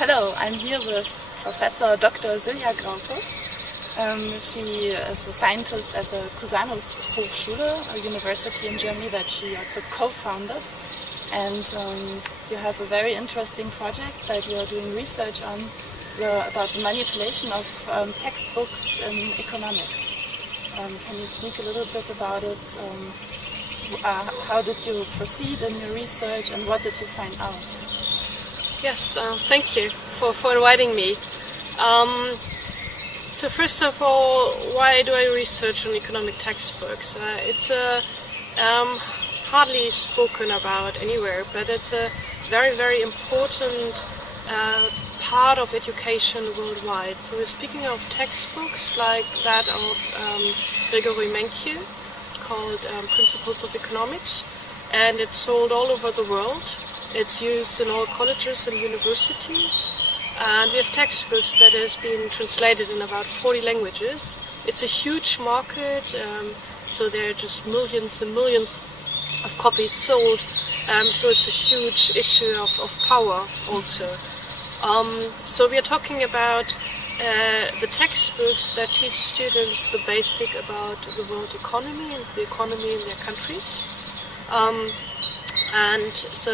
Hello, I'm here with Professor Dr. Silja Graupe. She is a scientist at the Cusanus Hochschule, a university in Germany that she also co-founded. And you have a very interesting project that you are doing research on about the manipulation of textbooks in economics. Can you speak a little bit about it? How did you proceed in your research and what did you find out? Yes, thank you for inviting me. So first of all, why do I research on economic textbooks? It's hardly spoken about anywhere, but it's a very, very important part of education worldwide. So we're speaking of textbooks like that of Gregory Menke, called Principles of Economics, and it's sold all over the world. It's used in all colleges and universities, and we have textbooks that has been translated in about 40 languages. It's a huge market, so there are just millions and millions of copies sold, so it's a huge issue of power also. So we are talking about the textbooks that teach students the basic about the world economy and the economy in their countries. And so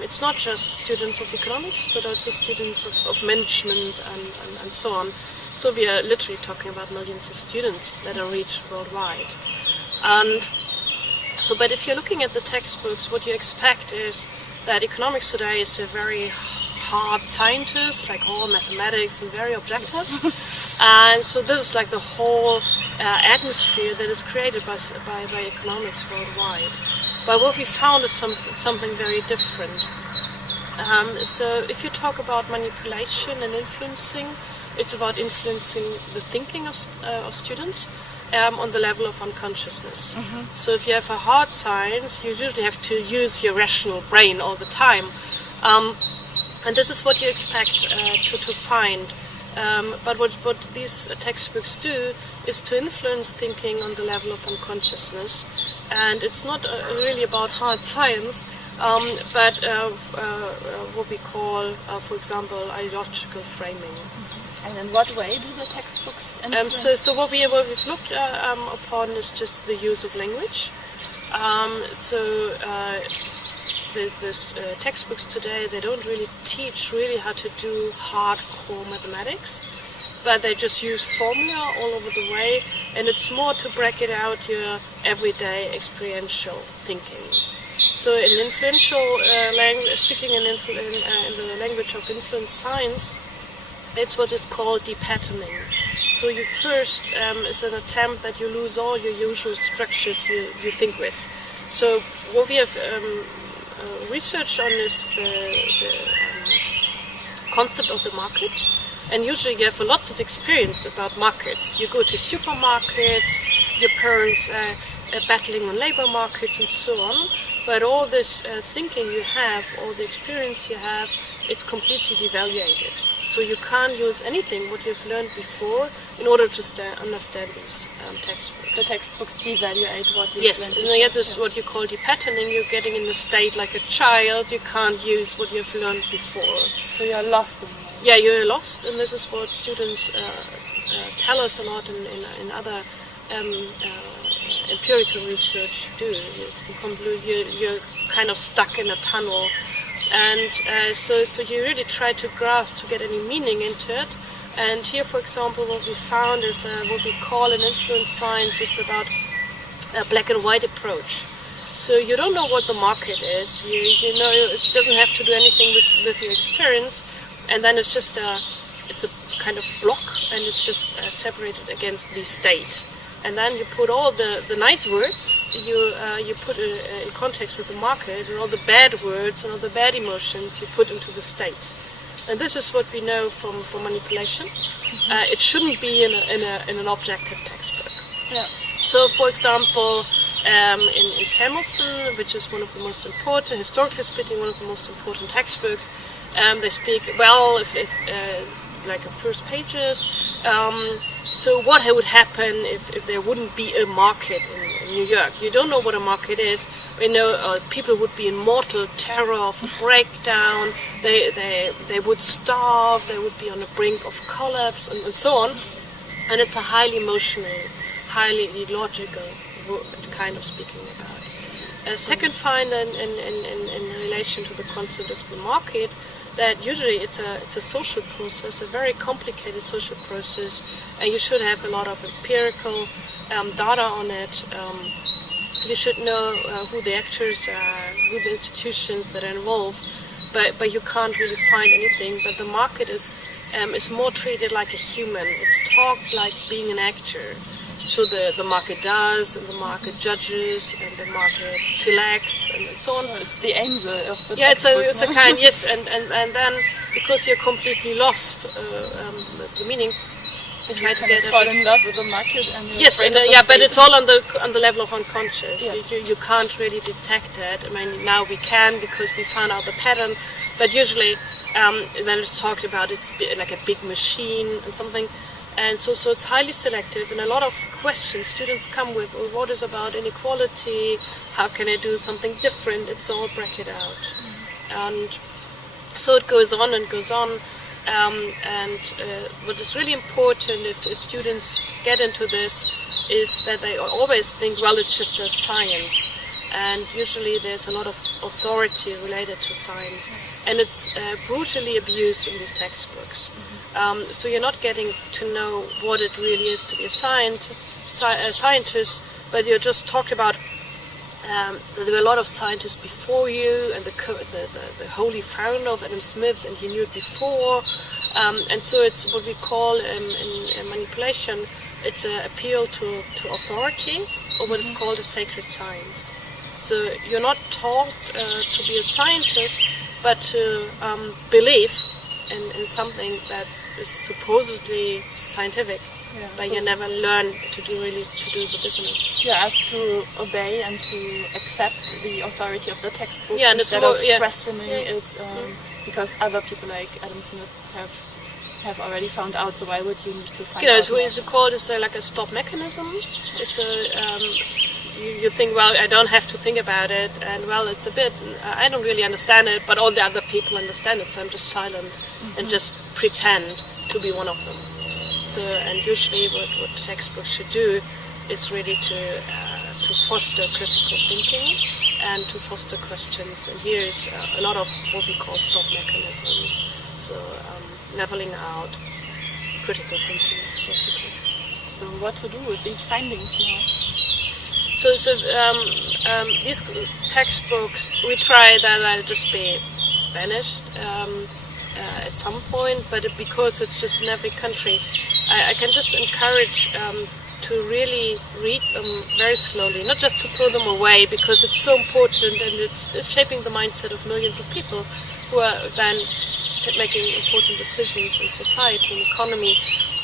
it's not just students of economics, but also students of management and so on. So we are literally talking about millions of students that are reached worldwide. And so, but if you're looking at the textbooks, what you expect is that economics today is a very hard scientist, like all mathematics, and very objective. And so this is like the whole atmosphere that is created by economics worldwide. But what we found is something very different. So if you talk about manipulation and influencing, it's about influencing the thinking of students on the level of unconsciousness. Mm-hmm. So if you have a hard science, you usually have to use your rational brain all the time. And this is what you expect to find. But what these textbooks do is to influence thinking on the level of unconsciousness. And it's not really about hard science, but what we call, for example, ideological framing. And in what way do the textbooks influence? So what we've looked upon is just the use of language. The textbooks today, they don't really teach how to do hardcore mathematics, but they just use formula all over the way, and it's more to break it out your everyday experiential thinking. So in influential speaking in the language of influence science, it's what is called depatterning. So you first is an attempt that you lose all your usual structures you think with. So what we have researched on is the concept of the market, and usually you have lots of experience about markets. You go to supermarkets, your parents are battling on labor markets and so on, but all this thinking you have, all the experience you have, it's completely devaluated. So you can't use anything what you've learned before in order to understand these textbooks. The textbooks devaluate what you've learned before. Yes, this is yeah. what you call depatterning. You're getting in the state like a child. You can't use what you've learned before. So you're lost in it. Yeah, you're lost, and this is what students tell us a lot in other empirical research do. You're kind of stuck in a tunnel. And so you really try to grasp to get any meaning into it. And here, for example, what we found is what we call in influence science is about a black and white approach. So you don't know what the market is. You know it doesn't have to do anything with your experience, and then it's just it's a kind of block, and it's just separated against the state. And then you put all the nice words you put in context with the market, and all the bad words and all the bad emotions you put into the state. And this is what we know from manipulation. Mm-hmm. It shouldn't be in an objective textbook. Yeah. So, for example, in Samuelson, which is one of the most important, historically speaking, one of the most important textbooks, they speak, well, if like first pages. So what would happen if there wouldn't be a market in New York? You don't know what a market is. You know, people would be in mortal terror of a breakdown. They would starve. They would be on the brink of collapse, and so on. And it's a highly emotional, highly illogical kind of speaking about. A second find in relation to the concept of the market, that usually it's a social process, a very complicated social process, and you should have a lot of empirical data on it. You should know who the actors are, who the institutions that are involved, but you can't really find anything. But the market is more treated like a human. It's talked like being an actor. So the market does, and the market judges, and the market selects, and so on. So it's the angel of the it's a kind, yes, and then because you're completely lost the meaning, you try to get fall in love with the market, and yes, and, but it's all on the level of unconscious. Yes. You can't really detect it. I mean, now we can because we found out the pattern, but usually then it's talked about it's like a big machine and something. And so it's highly selective, and a lot of questions students come with, well, what is about inequality, how can I do something different, it's all bracketed out. And so it goes on and goes on, what is really important if students get into this is that they always think, well, it's just a science, and usually there's a lot of authority related to science, and it's brutally abused in these textbooks. So you're not getting to know what it really is to be a scientist, but you're just talked about there were a lot of scientists before you, and the holy founder of Adam Smith, and he knew it before, and so it's what we call in manipulation, it's an appeal to authority, or what is called a sacred science. So you're not taught to be a scientist, but to believe in something that is supposedly scientific, but you never learn to do the business. You're asked to obey and to accept the authority of the textbook instead of questioning it, because other people like Adam Smith have already found out. So why would you need to find out? It's called like a stop mechanism. It's you think, well, I don't have to think about it, and well, it's a bit, I don't really understand it, but all the other people understand it, so I'm just silent and just pretend to be one of them. So, and usually what textbooks should do is really to foster critical thinking and to foster questions, and here's a lot of what we call stop mechanisms, so leveling out critical thinking, basically. So what to do with these findings now? So these textbooks, we try that they'll just be vanished at some point, but because it's just in every country, I can just encourage to really read them very slowly, not just to throw them away, because it's so important and it's shaping the mindset of millions of people who are then making important decisions in society and economy.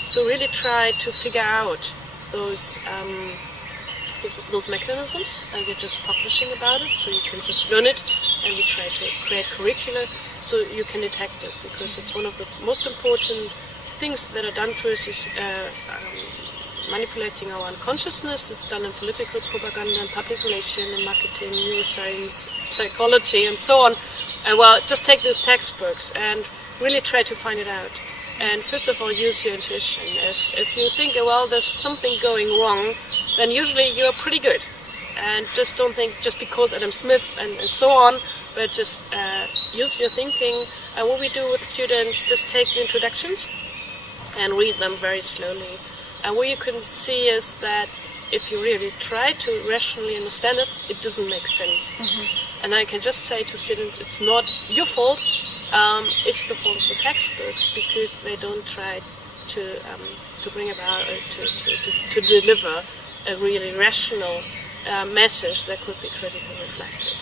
So really try to figure out those mechanisms, and we're just publishing about it, so you can just learn it, and we try to create curricula so you can detect it, because it's one of the most important things that are done to us is manipulating our unconsciousness. It's done in political propaganda and public relation and marketing, neuroscience, psychology, and so on. And well, just take those textbooks and really try to find it out. And first of all, use your intuition. If you think, well, there's something going wrong, then usually you're pretty good. And just don't think just because Adam Smith and so on, but just use your thinking. And what we do with students, just take the introductions and read them very slowly. And what you can see is that if you really try to rationally understand it, it doesn't make sense. And I can just say to students, it's not your fault. It's the fault of the textbooks, because they don't try to bring about to deliver a really rational message that could be critically reflected.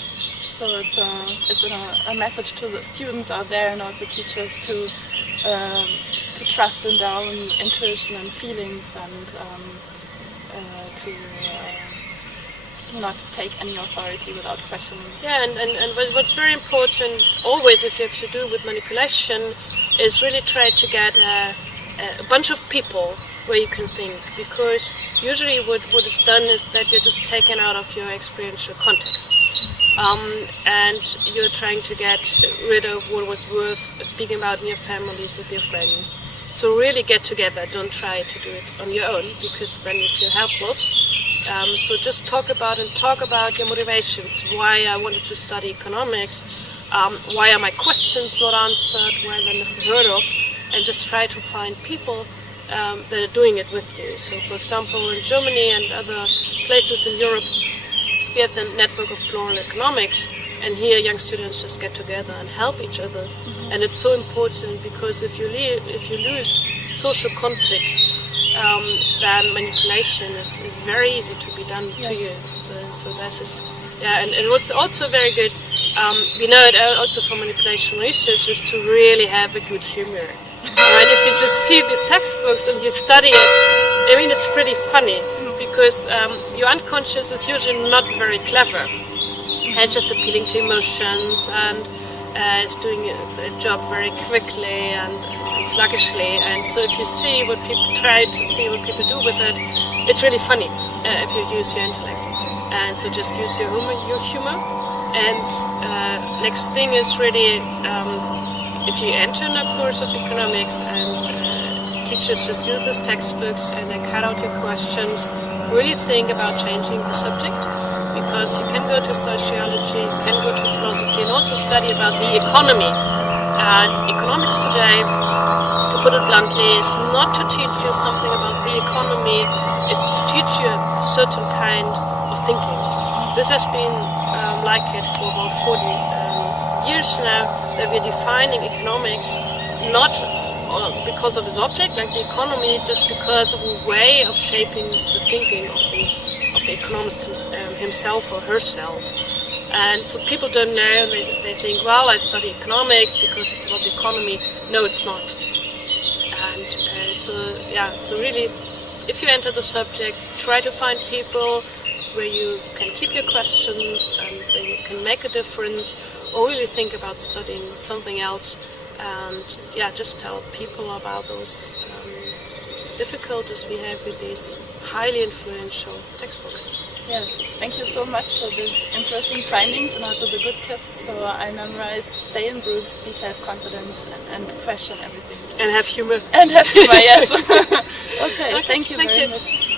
So it's a message to the students out there and also teachers to trust in their own intuition and feelings, and not take any authority without questioning. Yeah, and what's very important always if you have to do with manipulation is really try to get a bunch of people where you can think, because usually what is done is that you're just taken out of your experiential context. And you're trying to get rid of what was worth speaking about in your families, with your friends. So really get together, don't try to do it on your own, because then you feel helpless. So just talk about your motivations, why I wanted to study economics, why are my questions not answered, why they're not heard of, and just try to find people that are doing it with you. So for example, in Germany and other places in Europe, we have the network of plural economics, and here young students just get together and help each other. Mm-hmm. And it's so important, because if you lose social context, then manipulation is very easy to be done to you. So this is, yeah, and what's also very good, we know it also from manipulation research, is to really have a good humor. And if you just see these textbooks and you study it, I mean, it's pretty funny, because your unconscious is usually not very clever, and just appealing to emotions, and it's doing a job very quickly and sluggishly. And so if you see what people try to see what people do with it, it's really funny if you use your intellect. And so just use your humor. And next thing is really, if you enter in a course of economics and teachers just use these textbooks and they cut out your questions, really think about changing the subject, because you can go to sociology, you can go to philosophy, and also study about the economy. And economics today, to put it bluntly, is not to teach you something about the economy, it's to teach you a certain kind of thinking. This has been like it for about 40 years now, that we're defining economics not because of its object, like the economy, just because of a way of shaping the thinking of the economist himself or herself. And so people don't know, they think, well, I study economics because it's about the economy. No, it's not. And so really, if you enter the subject, try to find people where you can keep your questions and where you can make a difference, or really think about studying something else. And just tell people about those difficulties we have with these highly influential textbooks. Yes, thank you so much for these interesting findings and also the good tips. So I memorized, stay in groups, be self-confident, and question everything. And have humor. And have humor, yes. Okay, thank you very much.